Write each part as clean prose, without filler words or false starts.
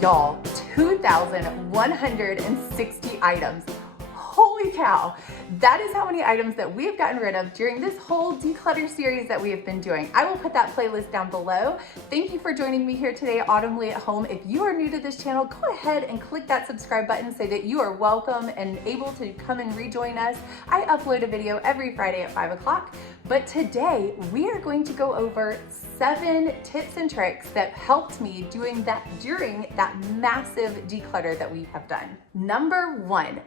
Y'all, 2,160 items. Holy cow. That is how many items that we have gotten rid of during this whole declutter series that we have been doing. I will put that playlist down below. Thank you for joining me here today, Autumnly at Home. If you are new to this channel, go ahead and click that subscribe button so that you are welcome and able to come and rejoin us. I upload a video every Friday at 5 o'clock. But today we are going to go over 7 tips and tricks that helped me during that massive declutter that we have done. Number one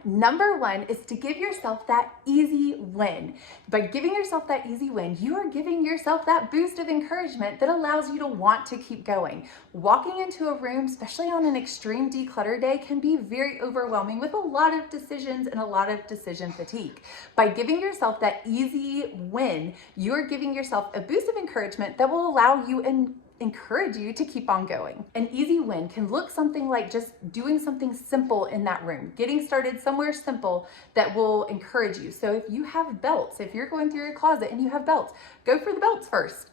is to give yourself that easy win. By giving yourself that easy win, you are giving yourself that boost of encouragement that allows you to want to keep going. Walking into a room, especially on an extreme declutter day, can be very overwhelming with a lot of decisions and a lot of decision fatigue. By giving yourself that easy win, you're giving yourself a boost of encouragement that will allow you and encourage you to keep on going. An easy win can look something like just doing something simple in that room, getting started somewhere simple that will encourage you. So if you have belts, if you're going through your closet and you have belts, go for the belts first.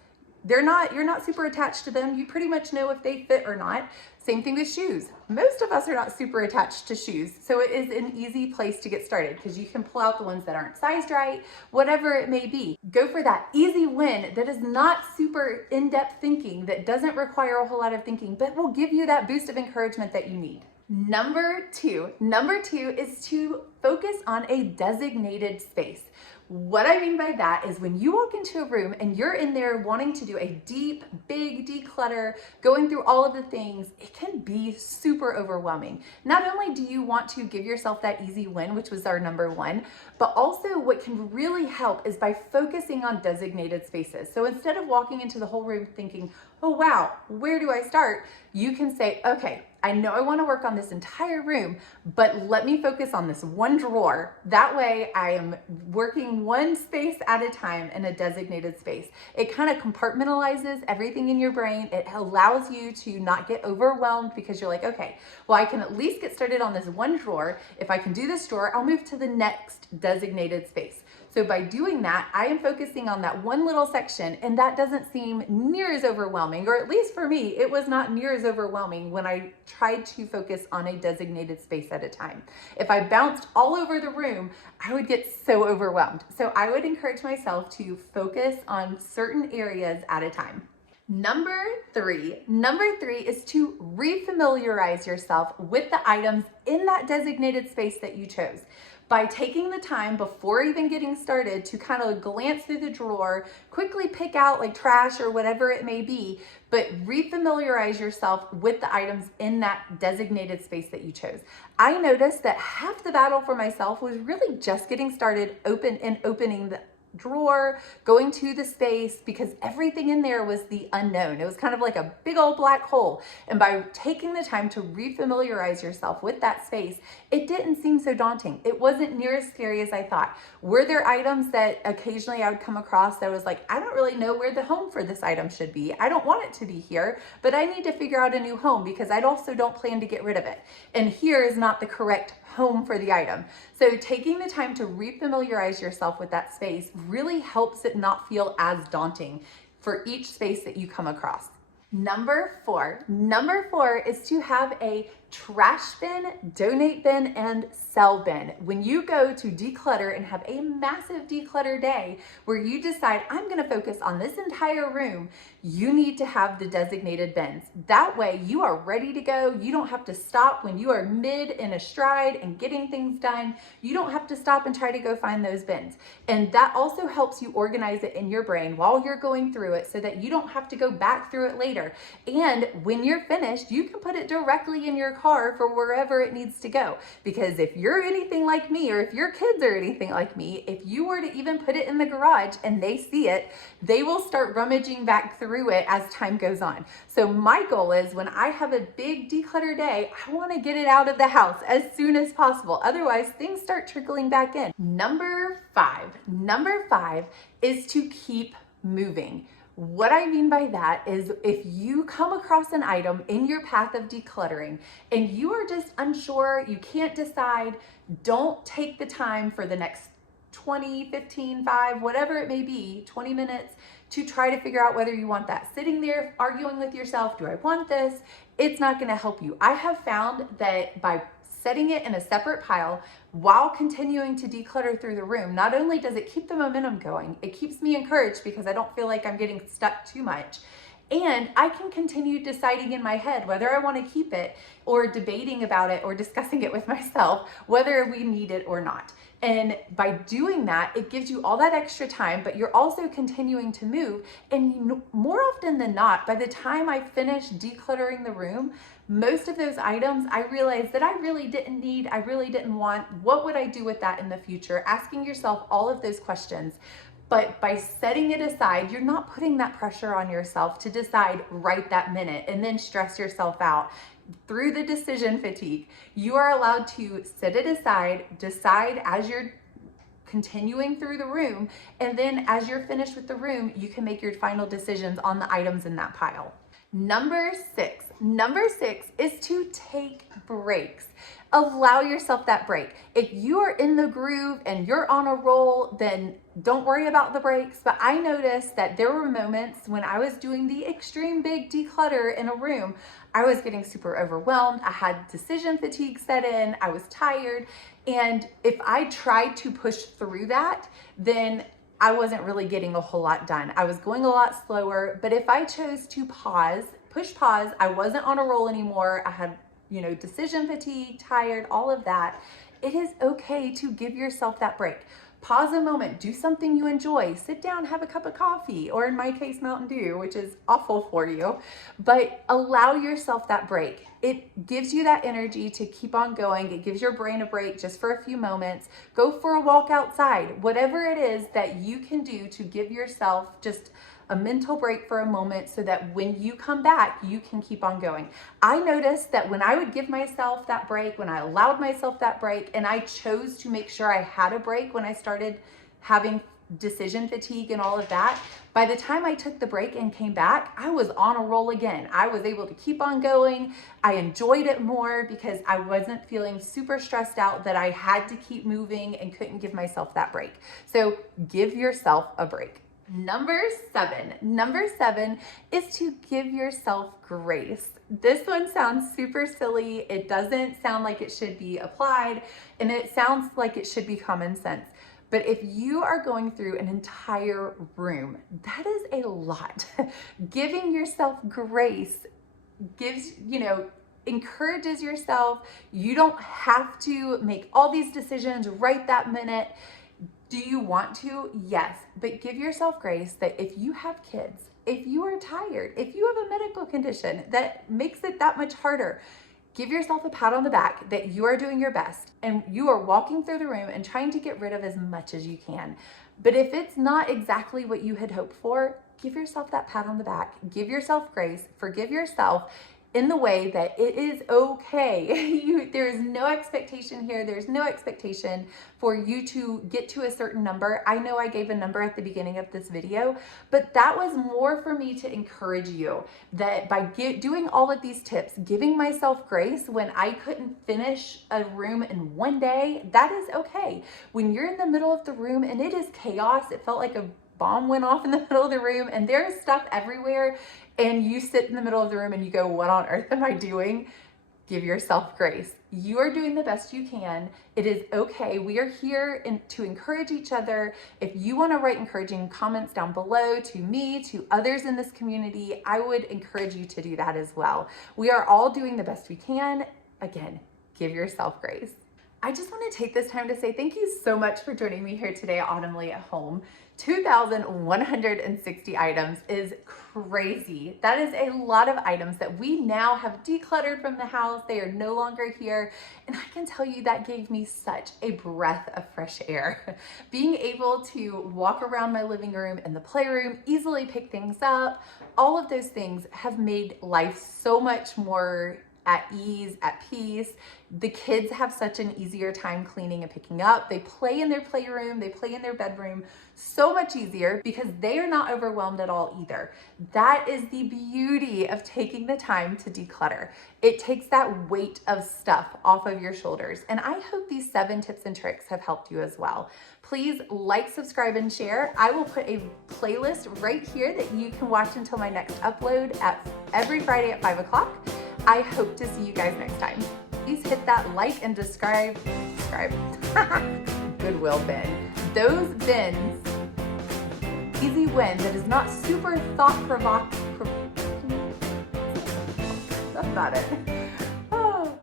You're not super attached to them. You pretty much know if they fit or not. Same thing with shoes. Most of us are not super attached to shoes. So it is an easy place to get started because you can pull out the ones that aren't sized right, whatever it may be. Go for that easy win that is not super in-depth thinking, that doesn't require a whole lot of thinking, but will give you that boost of encouragement that you need. Number two is to focus on a designated space. What I mean by that is when you walk into a room and you're in there wanting to do a deep, big declutter, going through all of the things, it can be super overwhelming. Not only do you want to give yourself that easy win, which was our number one, but also what can really help is by focusing on designated spaces. So instead of walking into the whole room thinking, oh wow, where do I start? You can say, okay, I know I want to work on this entire room, but let me focus on this one drawer. That way I am working one space at a time in a designated space. It kind of compartmentalizes everything in your brain. It allows you to not get overwhelmed because you're like, okay, well, I can at least get started on this one drawer. If I can do this drawer, I'll move to the next designated space. So by doing that, I am focusing on that one little section, and that doesn't seem near as overwhelming, or at least for me, it was not near as overwhelming when I tried to focus on a designated space at a time. If I bounced all over the room, I would get so overwhelmed. So I would encourage myself to focus on certain areas at a time. Number three is to refamiliarize yourself with the items in that designated space that you chose. By taking the time before even getting started to kind of glance through the drawer, quickly pick out like trash or whatever it may be, but refamiliarize yourself with the items in that designated space that you chose. I noticed that half the battle for myself was really just getting started opening the drawer, going to the space, because everything in there was the unknown. It was kind of like a big old black hole. And by taking the time to refamiliarize yourself with that space, it didn't seem so daunting. It wasn't near as scary as I thought. Were there items that occasionally I would come across that was like, I don't really know where the home for this item should be. I don't want it to be here, but I need to figure out a new home because I also don't plan to get rid of it. And here is not the correct home for the item. So taking the time to refamiliarize yourself with that space really helps it not feel as daunting for each space that you come across. Number four is to have a trash bin, donate bin, and sell bin. When you go to declutter and have a massive declutter day where you decide, I'm gonna focus on this entire room, you need to have the designated bins. That way you are ready to go. You don't have to stop when you are mid in a stride and getting things done. You don't have to stop and try to go find those bins. And that also helps you organize it in your brain while you're going through it so that you don't have to go back through it later. And when you're finished, you can put it directly in your car for wherever it needs to go. Because if you're anything like me, or if your kids are anything like me, if you were to even put it in the garage and they see it, they will start rummaging back through it as time goes on. So my goal is when I have a big declutter day, I want to get it out of the house as soon as possible. Otherwise, things start trickling back in. Number five is to keep moving. What I mean by that is if you come across an item in your path of decluttering and you are just unsure, you can't decide, don't take the time for the next 20, 15, 5, whatever it may be, 20 minutes to try to figure out whether you want that. Sitting there arguing with yourself, do I want this? It's not gonna help you. I have found that by setting it in a separate pile while continuing to declutter through the room, not only does it keep the momentum going, it keeps me encouraged because I don't feel like I'm getting stuck too much. And I can continue deciding in my head whether I want to keep it or debating about it or discussing it with myself, whether we need it or not. And by doing that, it gives you all that extra time, but you're also continuing to move. And more often than not, by the time I finish decluttering the room, most of those items I realized that I really didn't need, I really didn't want. What would I do with that in the future? Asking yourself all of those questions. But by setting it aside, you're not putting that pressure on yourself to decide right that minute and then stress yourself out through the decision fatigue. You are allowed to set it aside, decide as you're continuing through the room, and then as you're finished with the room, you can make your final decisions on the items in that pile. Number six is to take breaks. Allow yourself that break. If you are in the groove and you're on a roll, then don't worry about the breaks. But I noticed that there were moments when I was doing the extreme big declutter in a room, I was getting super overwhelmed. I had decision fatigue set in. I was tired. And if I tried to push through that, then I wasn't really getting a whole lot done. I was going a lot slower. But if I chose to push pause, I wasn't on a roll anymore. I had decision fatigue, tired, all of that. It is okay to give yourself that break. Pause a moment, do something you enjoy, sit down, have a cup of coffee, or in my case, Mountain Dew, which is awful for you, but allow yourself that break. It gives you that energy to keep on going. It gives your brain a break just for a few moments. Go for a walk outside, whatever it is that you can do to give yourself just a mental break for a moment so that when you come back, you can keep on going. I noticed that when I would give myself that break, when I allowed myself that break, and I chose to make sure I had a break when I started having decision fatigue and all of that, by the time I took the break and came back, I was on a roll again. I was able to keep on going. I enjoyed it more because I wasn't feeling super stressed out that I had to keep moving and couldn't give myself that break. So give yourself a break. Number seven is to give yourself grace. This one sounds super silly. It doesn't sound like it should be applied, and it sounds like it should be common sense. But if you are going through an entire room, that is a lot. Giving yourself grace gives, encourages yourself. You don't have to make all these decisions right that minute. Do you want to? Yes, but give yourself grace that if you have kids, if you are tired, if you have a medical condition that makes it that much harder, give yourself a pat on the back that you are doing your best and you are walking through the room and trying to get rid of as much as you can. But if it's not exactly what you had hoped for, give yourself that pat on the back. Give yourself grace, forgive yourself in the way that it is okay. There is no expectation here. There's no expectation for you to get to a certain number. I know I gave a number at the beginning of this video, but that was more for me to encourage you that by doing all of these tips, giving myself grace when I couldn't finish a room in one day, that is okay. When you're in the middle of the room and it is chaos, it felt like a bomb went off in the middle of the room and there's stuff everywhere, and you sit in the middle of the room and you go, what on earth am I doing? Give yourself grace. You are doing the best you can. It is okay. We are here to encourage each other. If you want to write encouraging comments down below to me, to others in this community, I would encourage you to do that as well. We are all doing the best we can. Again, give yourself grace. I just want to take this time to say thank you so much for joining me here today at Autumnly at Home. 2,160 items is crazy. That is a lot of items that we now have decluttered from the house. They are no longer here. And I can tell you that gave me such a breath of fresh air. Being able to walk around my living room and the playroom, easily pick things up, all of those things have made life so much more at ease, at peace. The kids have such an easier time cleaning and picking up. They play in their playroom, they play in their bedroom so much easier because they are not overwhelmed at all either. That is the beauty of taking the time to declutter. It takes that weight of stuff off of your shoulders. And I hope these 7 tips and tricks have helped you as well. Please like, subscribe, and share. I will put a playlist right here that you can watch until my next upload every Friday at 5 o'clock. I hope to see you guys next time. Please hit that like and subscribe. Goodwill bin. Those bins, easy win that is not super thought-provoking. That's not it.